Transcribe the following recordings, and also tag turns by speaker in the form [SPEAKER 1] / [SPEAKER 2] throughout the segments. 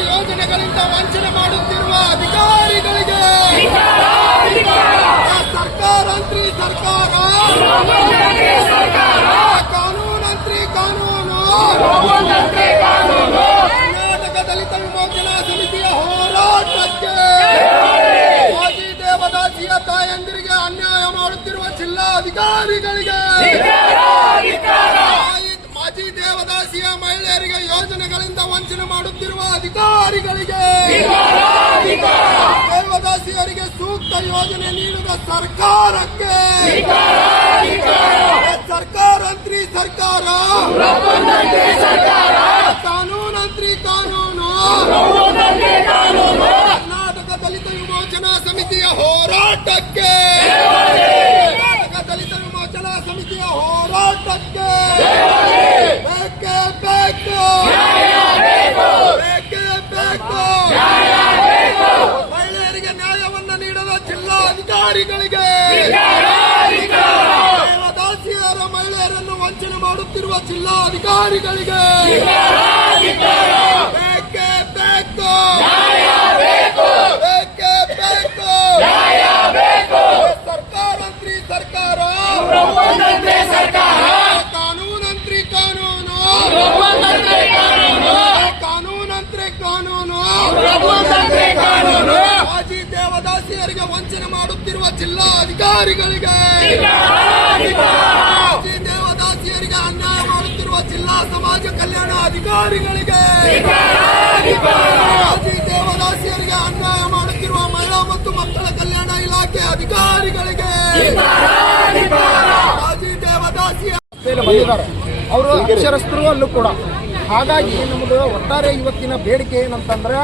[SPEAKER 1] ವಂಚನೆ ಮಾಡುತ್ತಿರುವ ಅಧಿಕಾರಿಗಳಿಗೆ ಸರ್ಕಾರಂತ್ರಿ ಸರ್ಕಾರ ಕಾನೂನಂತ್ರಿ ಕಾನೂನು ಕರ್ನಾಟಕ ದಲಿತ ವಿಮೋಚನಾ ಸಮಿತಿಯ ಹೋರಾಟಕ್ಕೆ ಮಾಜಿ ದೇವದಾಸಿಯ ತಾಯಂದಿರಿಗೆ ಅನ್ಯಾಯ ಮಾಡುತ್ತಿರುವ ಜಿಲ್ಲಾಧಿಕಾರಿಗಳಿಗೆ ಮಹಿಳೆಯರಿಗೆ ಯೋಜನೆಗಳಿಂದ ವಂಚನೆ ಮಾಡುತ್ತಿರುವ ಅಧಿಕಾರಿಗಳಿಗೆ ದೇವದಾಸಿಯರಿಗೆ ಸೂಕ್ತ ಯೋಜನೆ ನೀಡಿದ ಸರ್ಕಾರಕ್ಕೆ ಸರ್ಕಾರಂತ್ರಿ ಸರ್ಕಾರ ಕಾನೂನಂತ್ರಿ ಕಾನೂನು. ಕರ್ನಾಟಕ ದಲಿತ ವಿಮೋಚನಾ ಸಮಿತಿಯ ಹೋರಾಟಕ್ಕೆ ಕರ್ನಾಟಕ ದಲಿತ ವಿಮೋಚನಾ ಸಮಿತಿಯ ಹೋರಾಟಕ್ಕೆ ಬೇಕೇ ಬೇಕು ಬೇಕೇ ಬೇಕು ಮಹಿಳೆಯರಿಗೆ ನ್ಯಾಯವನ್ನ ನೀಡದ ಜಿಲ್ಲಾಧಿಕಾರಿಗಳಿಗೆ ದೇವದಾಸಿಯರ ಮಹಿಳೆಯರನ್ನು ವಂಚನೆ ಮಾಡುತ್ತಿರುವ ಜಿಲ್ಲಾಧಿಕಾರಿಗಳಿಗೆ ಬೇಕೇ ಬೇಕು. ಬೇಕೇ ಬೇಕು. ಸರ್ಕಾರಂತ್ರಿ ಸರ್ಕಾರ. ಕಾನೂನಂತ್ರಿ ಕಾನೂನು. ಕಾನೂನಂತ್ರಿ ಕಾನೂನು. ಮಾಜಿ ದೇವದಾಸಿಯರಿಗೆ ವಂಚನೆ ಮಾಡುತ್ತಿರುವ ಜಿಲ್ಲಾಧಿಕಾರಿಗಳಿಗೆ. ಅಧಿಕಾರಿಗಳಿಗೆ ದೇವದಾಸಿಯರಿಗೆ ಅನ್ಯಾಯ ಮಾಡುತ್ತಿರುವ ಮಹಿಳಾ ಮತ್ತು ಮಕ್ಕಳ ಕಲ್ಯಾಣ ಇಲಾಖೆ ಅಧಿಕಾರಿಗಳಿಗೆ ಮಾಜಿ ದೇವದಾಸಿಯ
[SPEAKER 2] ಅವರು ಅಕ್ಷರಸ್ಥರು ಅಲ್ಲೂ ಕೂಡ. ಹಾಗಾಗಿ ನಮ್ಮದು ಒಟ್ಟಾರೆ ಇವತ್ತಿನ ಬೇಡಿಕೆ ಏನಂತಂದ್ರೆ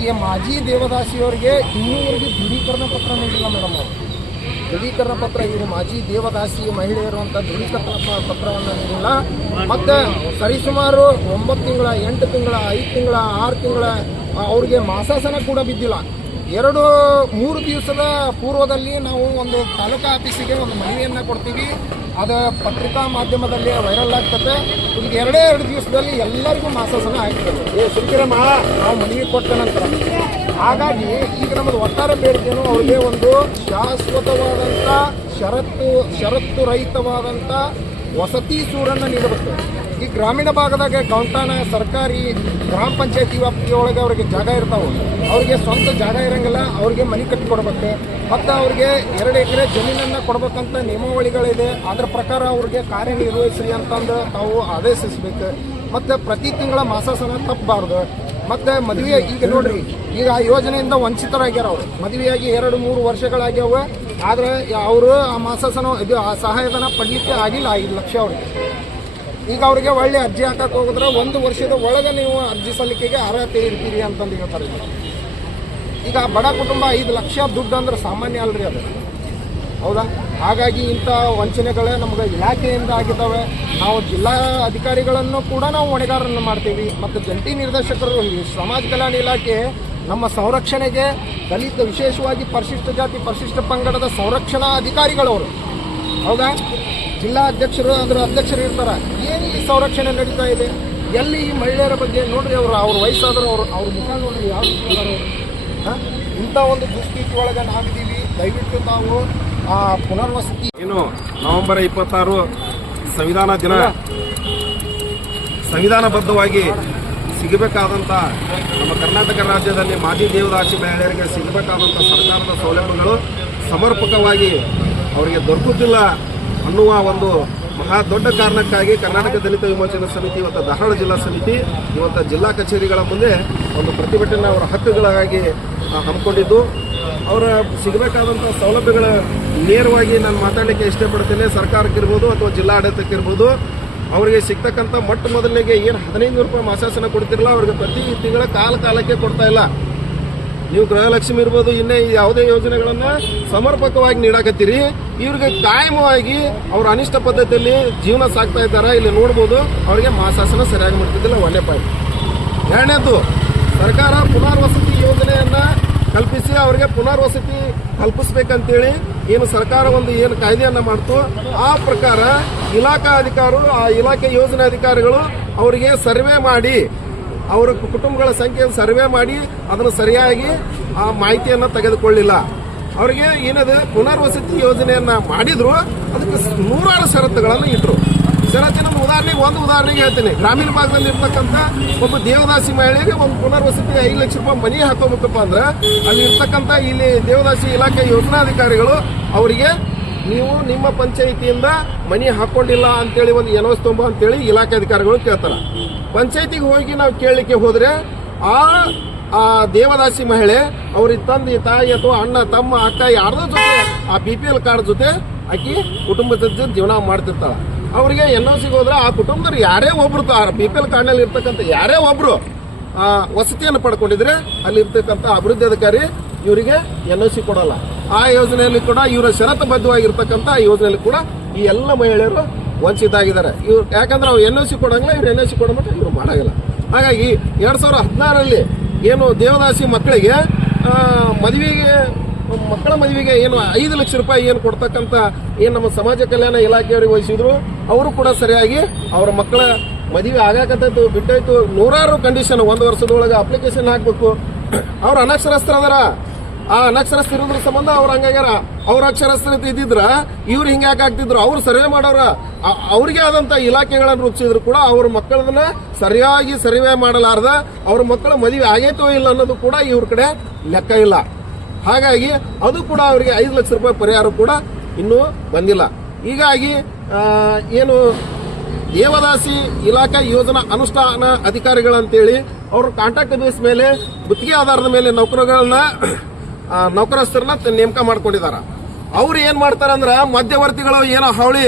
[SPEAKER 2] ಈ ಮಾಜಿ ದೇವದಾಸಿಯವರಿಗೆ ಇನ್ನೂವರೆಗೆ ದೃಢೀಕರಣ ಪತ್ರ ನೀಡಿಲ್ಲ ಮೇಡಮ್ ಅವರು. ದೃಢೀಕರಣ ಪತ್ರ ಇವರು ಮಾಜಿ ದೇವದಾಸಿ ಮಹಿಳೆಯರು ಅಂತ ದೃಢೀಕರಣ ಪತ್ರವನ್ನು ನೀಡಿಲ್ಲ. ಮತ್ತೆ ಸರಿಸುಮಾರು ಒಂಬತ್ತು ತಿಂಗಳ, ಎಂಟು ತಿಂಗಳ, ಐದು ತಿಂಗಳ, ಆರು ತಿಂಗಳ ಅವ್ರಿಗೆ ಮಾಸಾಸನ ಕೂಡ ಬಿದ್ದಿಲ್ಲ. ಎರಡು, ಮೂರು ದಿವಸದ ಪೂರ್ವದಲ್ಲಿ ನಾವು ಒಂದು ತಾಲೂಕಾ ಆಫೀಸಿಗೆ ಒಂದು ಮನವಿಯನ್ನು ಕೊಡ್ತೀವಿ. ಅದು ಪತ್ರಿಕಾ ಮಾಧ್ಯಮದಲ್ಲಿ ವೈರಲ್ ಆಗ್ತದೆ. ಈಗ ಎರಡೇ ಎರಡು ದಿವಸದಲ್ಲಿ ಎಲ್ಲರಿಗೂ ಮಾಸಾಸನ ಆಗ್ತದೆ. ನಾವು ಮನವಿ ಕೊಟ್ಟ ನಂತರ. ಹಾಗಾಗಿ ಈಗ ನಮ್ಮದು ಒಟ್ಟಾರೆ ಬೇಡಿಕೆನು ಅವ್ರಿಗೆ ಒಂದು ಶಾಶ್ವತವಾದಂಥ ಷರತ್ತು ಷರತ್ತು ರಹಿತವಾದಂಥ ವಸತಿ ಸೂರನ್ನು ನೀಡಬೇಕು. ಈ ಗ್ರಾಮೀಣ ಭಾಗದಾಗ ಗೌಂಟಾನ, ಸರ್ಕಾರಿ, ಗ್ರಾಮ ಪಂಚಾಯತಿ ವ್ಯಾಪ್ತಿಯೊಳಗೆ ಅವ್ರಿಗೆ ಜಾಗ ಇರ್ತಾವೆ. ಅವ್ರಿಗೆ ಸ್ವಂತ ಜಾಗ ಇರಂಗಿಲ್ಲ, ಅವ್ರಿಗೆ ಮನೆ ಕಟ್ಟಿಕೊಡ್ಬೇಕು ಮತ್ತು ಅವ್ರಿಗೆ ಎರಡು ಎಕರೆ ಜಮೀನನ್ನು ಕೊಡ್ಬೇಕಂತ ನಿಯಮಾವಳಿಗಳಿದೆ. ಅದರ ಪ್ರಕಾರ ಅವ್ರಿಗೆ ಕಾರ್ಯನಿರ್ವಹಿಸ್ರಿ ಅಂತಂದು ತಾವು ಆದೇಶಿಸ್ಬೇಕು. ಮತ್ತು ಪ್ರತಿ ತಿಂಗಳ ಮಾಸಾಸನ ತಪ್ಪಬಾರ್ದು. ಮತ್ತೆ ಮದುವೆ ಈಗ ನೋಡ್ರಿ, ಈಗ ಆ ಯೋಜನೆಯಿಂದ ವಂಚಿತರಾಗ್ಯಾರ ಅವ್ರು ಮದುವೆಯಾಗಿ ಎರಡು, ಮೂರು ವರ್ಷಗಳಾಗ್ಯಾವ. ಆದ್ರೆ ಅವರು ಆ ಮಾಸಾಸನ, ಇದು ಆ ಸಹಾಯಧನ ಪಡ್ಲಿಕ್ಕೆ ಆಗಿಲ್ಲ ಐದು ಲಕ್ಷ ಅವ್ರಿಗೆ. ಈಗ ಅವ್ರಿಗೆ ಒಳ್ಳೆ ಅರ್ಜಿ ಹಾಕಕ್ಕೆ ಹೋಗಿದ್ರೆ ಒಂದು ವರ್ಷದ ಒಳಗೆ ನೀವು ಅರ್ಜಿ ಸಲ್ಲಿಕೆಗೆ ಅರ್ಹತೆ ಇರ್ತೀರಿ ಅಂತಂದು ಹೇಳ್ತಾರೆ. ಈಗ. ಬಡ ಕುಟುಂಬ ಐದು ಲಕ್ಷ ದುಡ್ಡು ಅಂದ್ರೆ ಸಾಮಾನ್ಯ ಅಲ್ರಿ ಅದು. ಹೌದಾ? ಹಾಗಾಗಿ ಇಂಥ ವಂಚನೆಗಳೇ ನಮ್ಗೆ ಇಲಾಖೆಯಿಂದ ಆಗಿದ್ದಾವೆ. ನಾವು ಜಿಲ್ಲಾ ಅಧಿಕಾರಿಗಳನ್ನು ಕೂಡ ನಾವು ಹೊಣೆಗಾರರನ್ನು ಮಾಡ್ತೀವಿ. ಮತ್ತು ಜಂಟಿ ನಿರ್ದೇಶಕರು ಸಮಾಜ ಕಲ್ಯಾಣ ಇಲಾಖೆ ನಮ್ಮ ಸಂರಕ್ಷಣೆಗೆ ದಲಿತ ವಿಶೇಷವಾಗಿ ಪರಿಶಿಷ್ಟ ಜಾತಿ, ಪರಿಶಿಷ್ಟ ಪಂಗಡದ ಸಂರಕ್ಷಣಾ ಅಧಿಕಾರಿಗಳವರು. ಹೌದಾ? ಜಿಲ್ಲಾ ಅಧ್ಯಕ್ಷರು ಅದರ ಅಧ್ಯಕ್ಷರು ಇರ್ತಾರೆ. ಏನು ಈ ಸಂರಕ್ಷಣೆ ನಡೀತಾ ಇದೆ? ಎಲ್ಲಿ ಈ ಮಹಿಳೆಯರ ಬಗ್ಗೆ ನೋಡ್ರಿ ಅವರು, ಅವ್ರ ವಯಸ್ಸಾದ್ರು ಅವರು, ಅವ್ರ ಮುಖ ನೋಡ್ರಿ ಯಾವ. ಇಂಥ ಒಂದು ದುಸ್ಥಿತಿ ಒಳಗೆ ನಾವಿದ್ದೀವಿ. ದಯವಿಟ್ಟು ತಾವು ಆ ಪುನರ್ವಸತಿ
[SPEAKER 3] ಏನು, ನವೆಂಬರ್ ಇಪ್ಪತ್ತಾರು ಸಂವಿಧಾನ ದಿನ. ಸಂವಿಧಾನಬದ್ಧವಾಗಿ ಸಿಗಬೇಕಾದಂಥ ನಮ್ಮ ಕರ್ನಾಟಕ ರಾಜ್ಯದಲ್ಲಿ ಮಾಜಿ ದೇವದಾಸಿ ಮಹಿಳೆಯರಿಗೆ ಸಿಗಬೇಕಾದಂಥ ಸರ್ಕಾರದ ಸೌಲಭ್ಯಗಳು ಸಮರ್ಪಕವಾಗಿ ಅವರಿಗೆ ದೊರಕುತ್ತಿಲ್ಲ ಅನ್ನುವ ಒಂದು ಮಹಾ ದೊಡ್ಡ ಕಾರಣಕ್ಕಾಗಿ ಕರ್ನಾಟಕ ದಲಿತ ವಿಮೋಚನಾ ಸಮಿತಿ ಇವತ್ತು ಧಾರವಾಡ ಜಿಲ್ಲಾ ಸಮಿತಿ, ಇವತ್ತು ಜಿಲ್ಲಾ ಕಚೇರಿಗಳ ಮುಂದೆ ಒಂದು ಪ್ರತಿಭಟನೆ ಅವರ ಹಕ್ಕುಗಳಾಗಿ ಹಮ್ಮಿಕೊಂಡಿದ್ದು. ಅವರ ಸಿಗಬೇಕಾದಂಥ ಸೌಲಭ್ಯಗಳ ನೇರವಾಗಿ ನಾನು ಮಾತಾಡಲಿಕ್ಕೆ ಇಷ್ಟಪಡ್ತೇನೆ. ಸರ್ಕಾರಕ್ಕಿರ್ಬೋದು ಅಥವಾ ಜಿಲ್ಲಾಡಳಿತಕ್ಕಿರ್ಬೋದು. ಅವರಿಗೆ ಸಿಗ್ತಕ್ಕಂಥ ಮೊಟ್ಟ ಮೊದಲಿಗೆ ಏನು ಹದಿನೈದು ರೂಪಾಯಿ ಮಾಸಾಸನ ಕೊಡ್ತಿರಲ್ಲ, ಅವ್ರಿಗೆ ಪ್ರತಿ ತಿಂಗಳ ಕಾಲ ಕಾಲಕ್ಕೆ ಕೊಡ್ತಾ ಇಲ್ಲ. ನೀವು ಗೃಹಲಕ್ಷ್ಮಿ ಇರ್ಬೋದು, ಇನ್ನೇ ಯಾವುದೇ ಯೋಜನೆಗಳನ್ನ ಸಮರ್ಪಕವಾಗಿ ನೀಡಾಕತ್ತೀರಿ. ಇವ್ರಿಗೆ ಕಾಯಮವಾಗಿ ಅವ್ರ ಅನಿಷ್ಟ ಪದ್ಧತಿಯಲ್ಲಿ ಜೀವನ ಸಾಕ್ತಾ ಇದ್ದಾರೆ ಇಲ್ಲಿ ನೋಡ್ಬೋದು. ಅವರಿಗೆ ಮಾಸಾಸನ ಸರಿಯಾಗಿ ಮಾಡ್ತಿದ್ದಿಲ್ಲ, ಒಳ್ಳೆ ಪಾಯಿಂಟ್. ಎರಡನೇದ್ದು, ಸರ್ಕಾರ ಪುನರ್ವಸತಿ ಯೋಜನೆಯನ್ನ ಕಲ್ಪಿಸಿ, ಅವರಿಗೆ ಪುನರ್ವಸತಿ ಕಲ್ಪಿಸಬೇಕಂತೇಳಿ ಏನು ಸರ್ಕಾರ ಒಂದು ಏನು ಕಾಯ್ದೆಯನ್ನು ಮಾಡ್ತು. ಆ ಪ್ರಕಾರ ಇಲಾಖಾ ಅಧಿಕಾರಿಗಳು, ಆ ಇಲಾಖೆ ಯೋಜನೆ ಅಧಿಕಾರಿಗಳು ಅವರಿಗೆ ಸರ್ವೆ ಮಾಡಿ, ಅವರ ಕುಟುಂಬಗಳ ಸಂಖ್ಯೆಯನ್ನು ಸರ್ವೆ ಮಾಡಿ, ಅದನ್ನು ಸರಿಯಾಗಿ ಆ ಮಾಹಿತಿಯನ್ನು ತೆಗೆದುಕೊಳ್ಳಿಲ್ಲ. ಅವರಿಗೆ ಏನದು, ಪುನರ್ವಸತಿ ಯೋಜನೆಯನ್ನ ಮಾಡಿದ್ರು, ಅದಕ್ಕೆ ನೂರಾರು ಷರತ್ತುಗಳನ್ನು ಇಟ್ಟರು ಷರತ್ತಿನ ಉದಾಹರಣೆಗೆ, ಒಂದು ಉದಾಹರಣೆಗೆ ಹೇಳ್ತೀನಿ. ಗ್ರಾಮೀಣ ಭಾಗದಲ್ಲಿ ಇರ್ತಕ್ಕಂಥ ಒಬ್ಬ ದೇವದಾಸಿ ಮಹಿಳೆಗೆ ಒಂದು ಪುನರ್ವಸತಿಗೆ ಐದು ಲಕ್ಷ ರೂಪಾಯಿ ಮನೆ ಹಾಕೋಬೇಕಪ್ಪ ಅಂದ್ರೆ, ಅಲ್ಲಿ ಇರ್ತಕ್ಕಂಥ ಇಲ್ಲಿ ದೇವದಾಸಿ ಇಲಾಖೆ ಯೋಜನಾಧಿಕಾರಿಗಳು ಅವರಿಗೆ, ನೀವು ನಿಮ್ಮ ಪಂಚಾಯಿತಿಯಿಂದ ಮನೆ ಹಾಕೊಂಡಿಲ್ಲ ಅಂತೇಳಿ ಒಂದು ಎನವಸ್ ತುಂಬ ಅಂತೇಳಿ ಇಲಾಖೆ ಅಧಿಕಾರಿಗಳು ಕೇಳ್ತಾರೆ. ಪಂಚಾಯಿತಿಗೆ ಹೋಗಿ ನಾವು ಕೇಳಲಿಕ್ಕೆ ಹೋದರೆ, ಆ ಆ ದೇವದಾಸಿ ಮಹಿಳೆ ಅವ್ರಿಗೆ ತಂದೆ, ತಾಯಿ ಅಥವಾ ಅಣ್ಣ, ತಮ್ಮ, ಅಕ್ಕ ಯಾರ್ದೋ ಜೊತೆ, ಆ ಬಿ ಪಿ ಎಲ್ ಕಾರ್ಡ್ ಜೊತೆ ಆಕಿ ಕುಟುಂಬದ ಜೊತೆ ಜೀವನ ಮಾಡ್ತಿರ್ತಾಳ. ಅವರಿಗೆ ಎನ್ ಸಿಗೆ ಹೋದ್ರೆ ಆ ಕುಟುಂಬದವ್ರು ಯಾರೇ ಒಬ್ರು ಬಿ ಪಿ ಎಲ್ ಕಾರ್ಡ್ನಲ್ಲಿ ಇರ್ತಕ್ಕಂಥ ಯಾರೇ ಒಬ್ರು ವಸತಿಯನ್ನು ಪಡ್ಕೊಂಡಿದ್ರೆ ಅಲ್ಲಿ ಇರ್ತಕ್ಕಂಥ ಅಭಿವೃದ್ಧಿ ಅಧಿಕಾರಿ ಇವರಿಗೆ ಎನ್ ಸಿ ಕೊಡಲ್ಲ. ಆ ಯೋಜನೆಯಲ್ಲಿ ಕೂಡ ಇವರ ಷರತ್ತುಬದ್ಧವಾಗಿರ್ತಕ್ಕಂಥ ಆ ಯೋಜನೆಯಲ್ಲಿ ಕೂಡ ಈ ಎಲ್ಲ ಮಹಿಳೆಯರು ವಂಚಿತಾಗಿದ್ದಾರೆ ಇವ್ರು ಯಾಕಂದ್ರೆ ಅವ್ರು ಎನ್ ಸಿ ಕೊಡಂಗಿಲ್ಲ, ಇವ್ರು ಎನ್ ಸಿ ಕೊಡಮಟ್ಟ ಇವರು ಮಾಡಾಗಿಲ್ಲ. ಹಾಗಾಗಿ ಎರಡ್ ಸಾವಿರದ ಹದಿನಾರರಲ್ಲಿ ಏನು ದೇವದಾಸಿ ಮಕ್ಕಳಿಗೆ ಮದುವೆಗೆ ಮಕ್ಕಳ ಮದುವೆಗೆ ಏನು ಐದು ಲಕ್ಷ ರೂಪಾಯಿ ಏನು ಕೊಡ್ತಕ್ಕಂಥ ಏನು ನಮ್ಮ ಸಮಾಜ ಕಲ್ಯಾಣ ಇಲಾಖೆಯವರಿಗೆ ವಹಿಸಿದ್ರು, ಅವರು ಕೂಡ ಸರಿಯಾಗಿ ಅವರ ಮಕ್ಕಳ ಮದುವೆ ಆಗಾಕತ್ತೈತು ಬಿಟ್ಟಾಯ್ತು. ನೂರಾರು ಕಂಡೀಷನ್ ಒಂದು ವರ್ಷದೊಳಗೆ ಅಪ್ಲಿಕೇಶನ್ ಹಾಕ್ಬೇಕು. ಅವ್ರು ಅನಕ್ಷರಸ್ತ್ರ ಆ ಅನಕ್ಷರಸ್ಥ ಇರೋದ್ರ ಸಂಬಂಧ ಅವ್ರು ಹಂಗಾಗ್ಯಾರ. ಅವ್ರ ಅಕ್ಷರಸ್ಥರತೆ ಇದ್ದಿದ್ರ, ಇವ್ರು ಹಿಂಗೆ ಯಾಕೆ ಆಗ್ತಿದ್ರು? ಅವ್ರು ಸರ್ವೆ ಮಾಡೋರ. ಅವ್ರಿಗೆ ಆದಂತ ಇಲಾಖೆಗಳನ್ನು ರೂಪಿಸಿದ್ರು ಕೂಡ ಅವ್ರ ಮಕ್ಕಳನ್ನ ಸರಿಯಾಗಿ ಸರ್ವೆ ಮಾಡಲಾರ್ದ. ಅವ್ರ ಮಕ್ಕಳ ಮದುವೆ ಆಗೈತೋ ಇಲ್ಲ ಅನ್ನೋದು ಕೂಡ ಇವ್ರ ಕಡೆ ಲೆಕ್ಕ ಇಲ್ಲ. ಹಾಗಾಗಿ ಅದು ಕೂಡ ಅವರಿಗೆ ಐದು ಲಕ್ಷ ರೂಪಾಯಿ ಪರಿಹಾರ ಕೂಡ ಇನ್ನೂ ಬಂದಿಲ್ಲ ಹೀಗಾಗಿ ಏನು ದೇವದಾಸಿ ಇಲಾಖಾ ಯೋಜನಾ ಅನುಷ್ಠಾನ ಅಧಿಕಾರಿಗಳಂತೇಳಿ ಅವರು ಕಾಂಟ್ರಾಕ್ಟ್ ಬೇಸ್ ಮೇಲೆ, ಗುತ್ತಿಗೆ ಆಧಾರದ ಮೇಲೆ ನೌಕರಗಳನ್ನ ನೌಕರಸ್ಥರನ್ನ ನೇಮಕ ಮಾಡ್ಕೊಂಡಿದ್ದಾರೆ ಅವ್ರು ಏನ್ ಮಾಡ್ತಾರ ಅಂದ್ರ ಮಧ್ಯವರ್ತಿಗಳು ಏನೋ ಹಾವಳಿ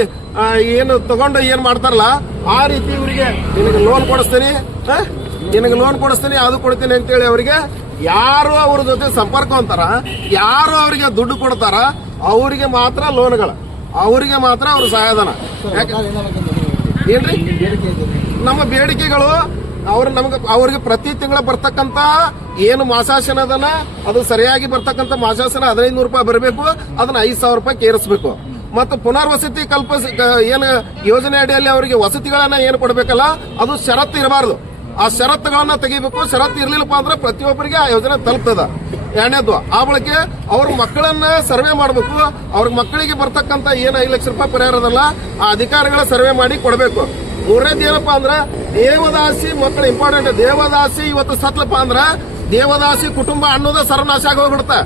[SPEAKER 3] ಏನು ತಗೊಂಡು ಏನ್ ಮಾಡ್ತಾರಲ್ಲ, ಆ ರೀತಿ ಇವರಿಗೆ ನಿನಗೆ ಲೋನ್ ಕೊಡಿಸ್ತೀನಿ? ನಿನಗೆ ಲೋನ್ ಕೊಡಿಸ್ತೀನಿ, ಅದು ಕೊಡ್ತೀನಿ ಅಂತೇಳಿ ಅವರಿಗೆ ಯಾರು ಅವ್ರ ಜೊತೆ ಸಂಪರ್ಕ ಅಂತಾರ, ಯಾರು ಅವರಿಗೆ ದುಡ್ಡು ಕೊಡ್ತಾರ, ಅವರಿಗೆ ಮಾತ್ರ ಲೋನ್ಗಳು ಅವರಿಗೆ ಮಾತ್ರ ಅವ್ರ ಸಹಾಯಧನ. ಏನ್ರಿ? ನಮ್ಮ ಬೇಡಿಕೆಗಳು, ಅವ್ರ ನಮ್ಗೆ, ಅವ್ರಿಗೆ ಪ್ರತಿ ತಿಂಗಳ ಬರ್ತಕ್ಕಂತ ಏನು ಮಾಸಾಶನ ಅದನ್ನ ಅದು ಸರಿಯಾಗಿ ಬರ್ತಕ್ಕಂತ ಮಾಸಾಸನ ಹದಿನೈದು ನೂರು ರೂಪಾಯಿ ಬರಬೇಕು, ಅದನ್ನ ಐದು ಸಾವಿರ ರೂಪಾಯಿ ಕೇರಿಸಬೇಕು. ಮತ್ತು ಪುನರ್ವಸತಿ ಕಲ್ಪಿಸಿ ಏನು ಯೋಜನೆ ಅಡಿಯಲ್ಲಿ ಅವರಿಗೆ ವಸತಿಗಳನ್ನ ಏನು ಕೊಡಬೇಕಲ್ಲ, ಅದು ಷರತ್ತು ಇರಬಾರ್ದು. ಆ ಷರತ್ತುಗಳನ್ನ ತೆಗಿಬೇಕು. ಷರತ್ತು ಇರ್ಲಿಲ್ಲಪ್ಪ ಅಂದ್ರೆ ಪ್ರತಿಯೊಬ್ಬರಿಗೆ ಆ ಯೋಜನೆ ತಲುಪ್ತದ. ಎರಡನೇದು, ಆ ಬಳಿಕೆ ಅವ್ರ ಮಕ್ಕಳನ್ನ ಸರ್ವೆ ಮಾಡಬೇಕು. ಅವ್ರ ಮಕ್ಕಳಿಗೆ ಬರ್ತಕ್ಕಂತ ಏನ್ ಐದು ಲಕ್ಷ ರೂಪಾಯಿ ಪರಿಹಾರ ಅದಲ್ಲ, ಆ ಅಧಿಕಾರಿಗಳ ಸರ್ವೆ ಮಾಡಿ ಕೊಡಬೇಕು. ಮೂರನೇದು ಏನಪ್ಪ ಅಂದ್ರೆ, ದೇವದಾಸಿ ಮಕ್ಕಳು ಇಂಪಾರ್ಟೆಂಟ್ ದೇವದಾಸಿ ಇವತ್ತು ಸತ್ಲಪ್ಪ ಅಂದ್ರೆ, ದೇವದಾಸಿ ಕುಟುಂಬ ಅನ್ನೋದ ಸರ್ವನಾಶ ಆಗಿ ಹೋಗ್ಬಿಡುತ್ತೆ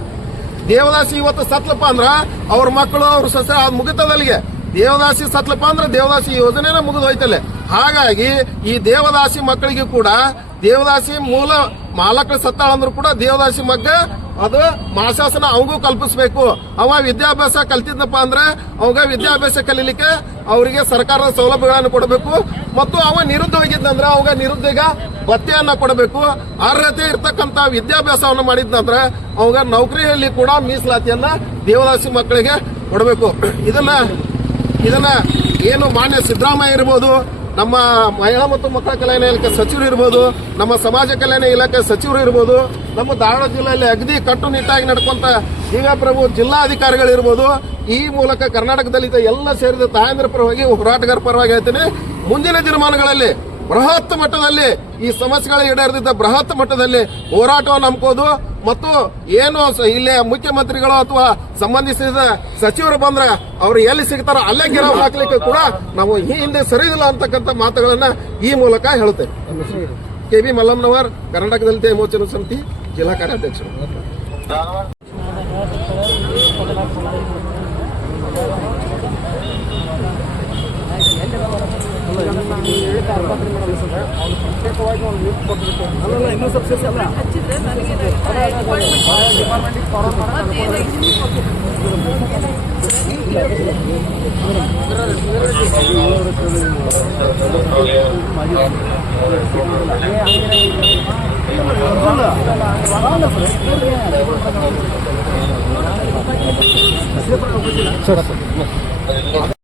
[SPEAKER 3] ದೇವದಾಸಿ ಇವತ್ತು ಸತ್ಲಪ್ಪ ಅಂದ್ರ, ಅವ್ರ ಮಕ್ಕಳು, ಅವ್ರ ಸಸ್ಯ ಮುಗಿತದಲ್ಲಿಗೆ. ದೇವದಾಸಿ ಸತ್ಲಪ್ಪ ಅಂದ್ರೆ, ದೇವದಾಸಿ ಯೋಜನೆನ ಮುಗಿದು ಹೋಯ್ತಲ್ಲ ಹಾಗಾಗಿ ಈ ದೇವದಾಸಿ ಮಕ್ಕಳಿಗೆ ಕೂಡ ದೇವದಾಸಿ ಮೂಲ ಮಾಲಕರು ಸತ್ತಾಳ ಅಂದ್ರೂ ಕೂಡ ದೇವದಾಸಿ ಮಗ್ಗ ಅದು ಮಾಸಾಸನ ಅವಗೂ ಕಲ್ಪಿಸಬೇಕು. ಅವ ವಿದ್ಯಾಭ್ಯಾಸ ಕಲ್ತಿದ್ನಪ್ಪ ಅಂದ್ರೆ ಅವಾಗ ವಿದ್ಯಾಭ್ಯಾಸ ಕಲೀಲಿಕ್ಕೆ ಅವರಿಗೆ ಸರ್ಕಾರದ ಸೌಲಭ್ಯಗಳನ್ನು ಕೊಡಬೇಕು. ಮತ್ತು ಅವ ನಿರುದ್ಯೋಗಿದ್ನಂದ್ರೆ ಅವಾಗ ನಿರುದ್ಯೋಗ ಭತ್ಯೆಯನ್ನ ಕೊಡಬೇಕು. ಅರ್ಹತೆ ಇರ್ತಕ್ಕಂತ ವಿದ್ಯಾಭ್ಯಾಸವನ್ನು ಮಾಡಿದ್ನಂದ್ರೆ ಅವಾಗ ನೌಕರಿಯಲ್ಲಿ ಕೂಡ ಮೀಸಲಾತಿಯನ್ನ ದೇವದಾಸಿ ಮಕ್ಕಳಿಗೆ ಕೊಡಬೇಕು. ಇದನ್ನ ಇದನ್ನ ಏನು ಮಾನ್ಯ ಸಿದ್ದರಾಮಯ್ಯ ಇರ್ಬೋದು ನಮ್ಮ ಮಹಿಳಾ ಮತ್ತು ಮಕ್ಕಳ ಕಲ್ಯಾಣ ಇಲಾಖೆ ಸಚಿವರು ಇರ್ಬೋದು, ನಮ್ಮ ಸಮಾಜ ಕಲ್ಯಾಣ ಇಲಾಖೆ ಸಚಿವರು ಇರ್ಬೋದು, ನಮ್ಮ ಧಾರವಾಡ ಜಿಲ್ಲೆಯಲ್ಲಿ ಅಗದಿ ಕಟ್ಟುನಿಟ್ಟಾಗಿ ನಡ್ಕೊಂತ ಪ್ರಭು ಜಿಲ್ಲಾಧಿಕಾರಿಗಳಿರ್ಬೋದು ಈ ಮೂಲಕ ಕರ್ನಾಟಕದಲ್ಲಿದ್ದ ಎಲ್ಲ ಸೇರಿದ ತಾಯಂದ್ರ ಪರವಾಗಿ, ಹೋರಾಟಗಾರ ಪರವಾಗಿ ಹೇಳ್ತೀನಿ, ಮುಂದಿನ ದಿನಮಾನಗಳಲ್ಲಿ ಬೃಹತ್ ಮಟ್ಟದಲ್ಲಿ ಈ ಸಮಸ್ಯೆಗಳ ಈಡೇರದಿದ್ದ ಬೃಹತ್ ಮಟ್ಟದಲ್ಲಿ ಹೋರಾಟವನ್ನು ಹಮ್ಕೋದು ಮತ್ತು ಏನು ಇಲ್ಲಿ ಮುಖ್ಯಮಂತ್ರಿಗಳು ಅಥವಾ ಸಂಬಂಧಿಸಿದ ಸಚಿವರು ಬಂದ್ರೆ ಅವರು ಎಲ್ಲಿ ಸಿಗ್ತಾರೋ ಅಲ್ಲೇ ಗೆಲುವು ಹಾಕ್ಲಿಕ್ಕೆ ಕೂಡ ನಾವು ಈ ಹಿಂದೆ ಸರಿಯಿಲ್ಲ ಅಂತಕ್ಕಂಥ ಮಾತುಗಳನ್ನ ಈ ಮೂಲಕ ಹೇಳುತ್ತೆ ಕೆ ಬಿ ಮಲ್ಲಮ್ಮನವರ್ ಕರ್ನಾಟಕದಲ್ಲಿ ಮೋಚನ ಸಮಿತಿ ಜಿಲ್ಲಾ ಕಾರ್ಯಾಧ್ಯಕ್ಷರು.
[SPEAKER 2] ಕೊಡ್ತೀನಿ ಮೇಡಮ್ ಅನ್ಸುತ್ತೆ ಅವ್ನು ಪ್ರತ್ಯೇಕವಾಗಿ ಒಂದು ಲಿಫ್ಟ್ ಕೊಟ್ಟಿರುತ್ತೆ ಅಲ್ಲ
[SPEAKER 3] ಇನ್ನೂ ಸ್ವಲ್ಪ ಸೇರಿಸಿ ಅಲ್ಲ
[SPEAKER 2] ಡಿಪಾರ್ಟ್ಮೆಂಟಿಗೆ ಫಾರ್ವರ್ಡ್ ಮಾಡಿ
[SPEAKER 3] ಸರ್ ಸರ್